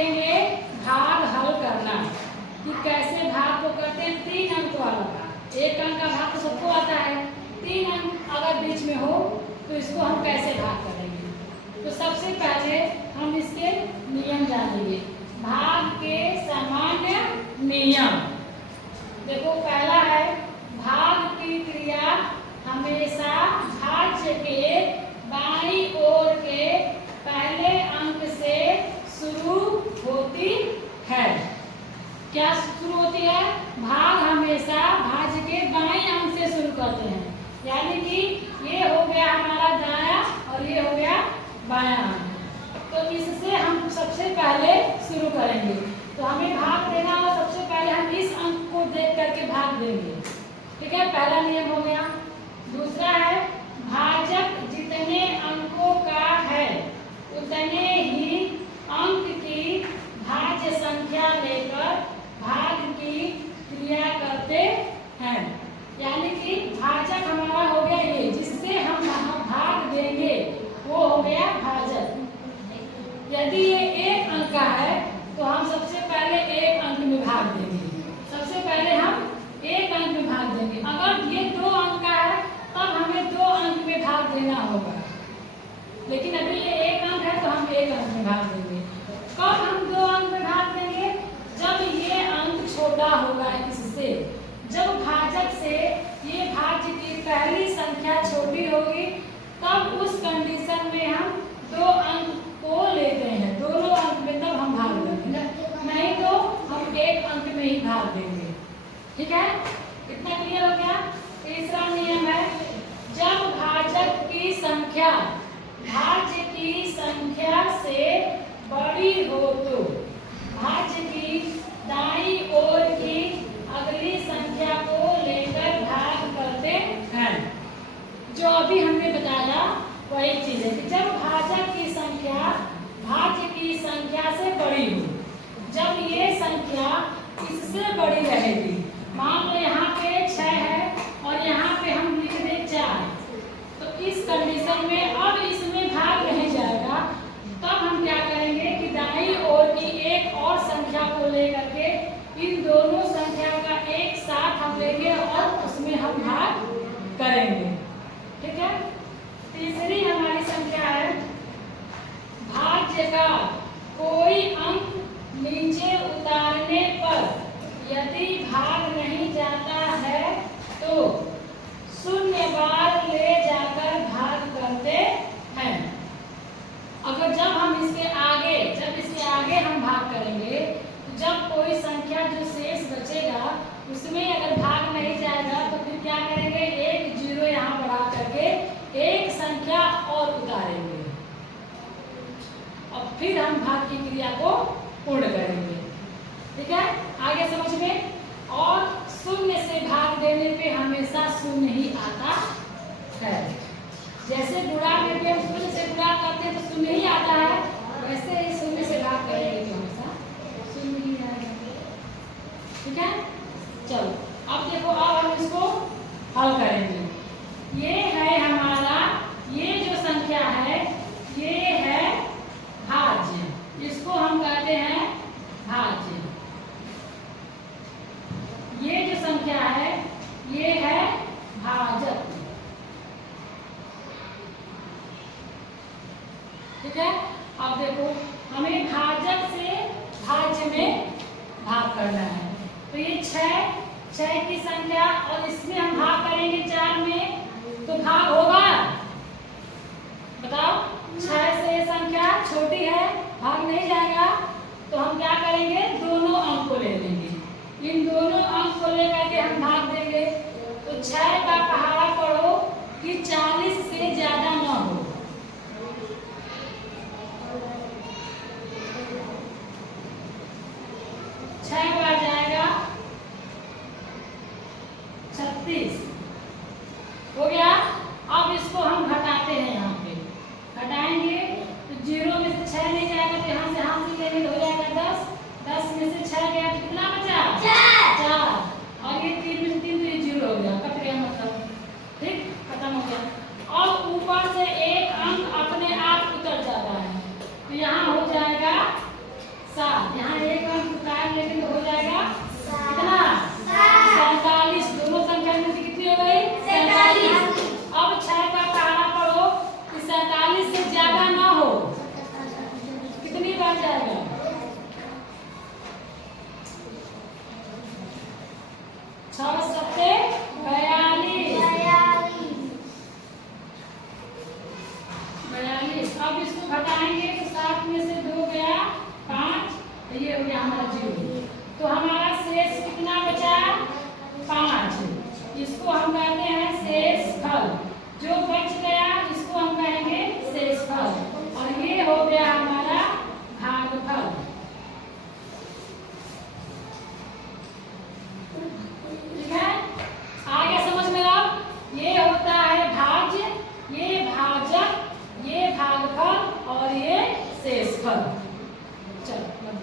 सीखेंगे भाग हल करना कि कैसे भाग को करते हैं। 3 अंक वाला भाग, 1 अंक का भाग तो सबको आता है, 3 अंक अगर बीच में हो तो इसको हम कैसे भाग करेंगे। तो सबसे पहले हम इसके नियम जानेंगे, भाग के सामान्य नियम। देखो पहला है, भाग की क्रिया हमेशा भाज्य के बाईं ओर के पहले अंक से शुरू होती है। क्या शुरू होती है? भाग हमेशा भाज्य के बाईं अंक से शुरू करते हैं, यानी कि ये हो गया हमारा दायां और ये हो गया बायां अंक। तो इससे हम सबसे पहले शुरू करेंगे। तो हमें भाग देना हो, सबसे पहले हम इस अंक को देख करके भाग देंगे। ठीक है, पहला नियम हो गया। दूसरा है, भाजक जितने अंकों का है उतने ही अंक की भाज्य संख्या लेकर भाग की क्रिया करते हैं। यानी कि भाजक हमारा हो गया ये, जिससे हम भाग देंगे वो हो गया भाजक। यदि ये 1 अंक का है तो हम सबसे पहले 1 अंक में भाग देंगे। सबसे पहले हम 1 अंक में भाग देंगे। अगर ये 2 अंक का है तब हमें 2 अंक में भाग देना होगा, लेकिन अभी ये 1 अंक है तो हम 1 अंक में भाग देंगे। कब हम 2 अंक में भाग देंगे? जब ये अंक छोटा होगा इससे, जब भाजक से ये भाज्य की पहली संख्या छोटी होगी तब उस कंडीशन में हम 2 अंक को लेते हैं, दोनों अंक में तब हम भाग देंगे, नहीं तो हम 1 अंक में ही भाग देंगे। ठीक है, इतना क्लियर हो गया। तीसरा नियम है, जब भाजक की संख्या भाज्य की संख्या से बड़ी हो तो भाज्य की दाईं ओर की अगली संख्या को लेकर भाग करते हैं। जो अभी हमने बताया वही चीज है कि जब भाजक की संख्या भाज्य की संख्या से बड़ी हो, जब ये संख्या इससे बड़ी रहेगी, मान लो यहाँ पे 6 है और यहाँ पे हम लिख दें 4, तो इस कंडीशन में अब इसमें भाग नहीं जाएगा। तब हम क्या करेंगे कि दाईं ओर की एक और संख्या को लेकर के इन दोनों संख्या का एक साथ हम लेंगे और उसमें हम भाग करेंगे। ठीक है, तीसरी हमारी संख्या है, भाज्य का कोई अंक नीचे उतारने पर यदि भाग नहीं जाता है तो 0 बार ले जाकर भाग करते हैं। अगर जब हम इसके आगे हम भाग करेंगे तो जब कोई संख्या जो शेष बचेगा उसमें अगर भाग नहीं जाएगा तो फिर क्या करेंगे, 1 0 यहाँ बढ़ा करके एक संख्या और उतारेंगे और फिर हम भाग की क्रिया को पूर्ण करेंगे। ठीक है, आगे समझ में। और 0 से भाग देने पे हमेशा 0 ही आता है। जैसे गुणा में भी हम 0 से गुणा करते हैं तो 0 ही आता है, वैसे ही 0 से भाग करेंगे तो हमेशा 0 ही आएगा। ठीक है, चलो अब देखो, अब हम इसको हल करेंगे। ये है हमारा, ये जो संख्या है ये है भाज्य, इसको हम कहते हैं भाज्य। ये जो संख्या है ये है भाजक। ठीक है, अब देखो हमें भाजक से भाज्य में भाग करना है। तो ये 6 की संख्या और इसमें हम भाग करेंगे 4 में, तो भाग होगा? बताओ, 6 से ये संख्या छोटी है, भाग नहीं जाएगा, तो हम क्या करेंगे, दोनों अंक को ले लेंगे। इन दोनों अंक को लेकर के हम भाग देंगे। तो 6 का पहाड़ा पढ़ो कि 40 से ज्यादा न हो। छह बार जाएगा 36 हो गया। अब इसको हम घटाते हैं, यहाँ पे घटाएंगे तो 0 में से 6 नहीं जाएगा तो यहाँ से हाथ से लेंगे तो हो जाएगा 10। 10 में से 6 गया तो कितना बचा? 4। और ये 3 में से 3 तो ये 0 हो गया, कट गया मतलब। ठीक, खत्म हो गया। और ऊपर से एक अंक अपने आप उतर जाता है तो यहाँ हो जाएगा 7। यहाँ एक अंक टाइम लेकिन हो जाएगा कितना 47। दोनों संख्या में कितनी हो गई 47। अब 6 का पहाड़ा पढ़ो कि 47 से ज्यादा ना हो, कितनी बार जाएगा 6 सत्ते 42। अब इसको घटाएंगे तो 7 में से 2 गया 5, तो ये हो गया हमारा 0। तो हमारा शेष कितना बचा 5। इसको हम कहते हैं शेष फल। जो बच गया इसको हम कहेंगे शेष फल, और ये हो गया हमारा भागफल। ठीक है, आगे समझ में अब ये होता है भाज्य, ये भाजक, ये भागफल और ये शेषफल।